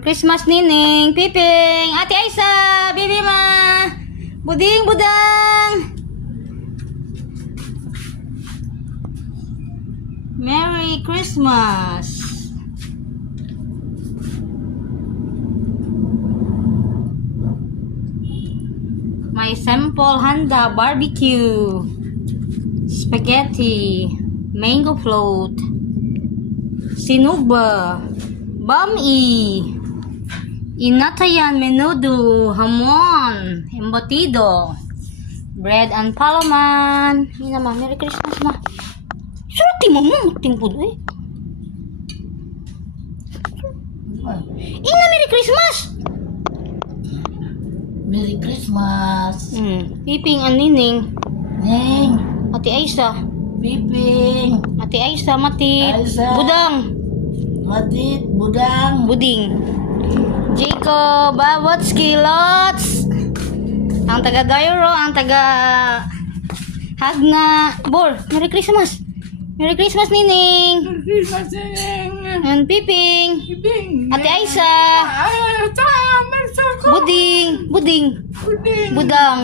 Christmas Nining, Piping, Ate Aisa, Bibi Ma, Buding, Budang. Merry Christmas. My sample handa barbecue, spaghetti, mango float, sinuba, bami, inatayan menudo, hamon, embutido, bread and palaman. Ini nama Merry Christmas ma. Surat mo tingpud eh. Ina Merry Christmas. Merry Christmas. Piping and Nining. Ning, Ate Aisa. Piping, Ate Aisa, Matit. Aisa. Budang. Matit, Budang. Buding. Jacob, Babotski, Lots. Ang taga Gairo, ang taga Hagna. Bor, Merry Christmas. Merry Christmas, Nining. Merry Christmas, Ning. And Piping. Piping. Ate Aisa. Buding. Buding. Buding. Budang.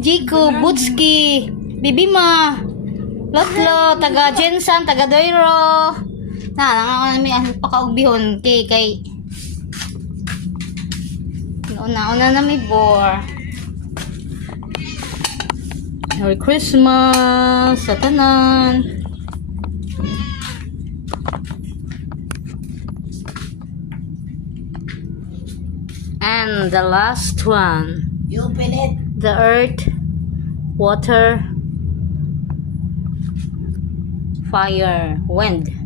Jacob, Butski. Bibima. Lotlo, taga Jensan, taga Doiro. Ako namin pakaubihon kay una na may bor. Merry Christmas sa tanan. And the last one, You open it. the earth, water, fire, wind.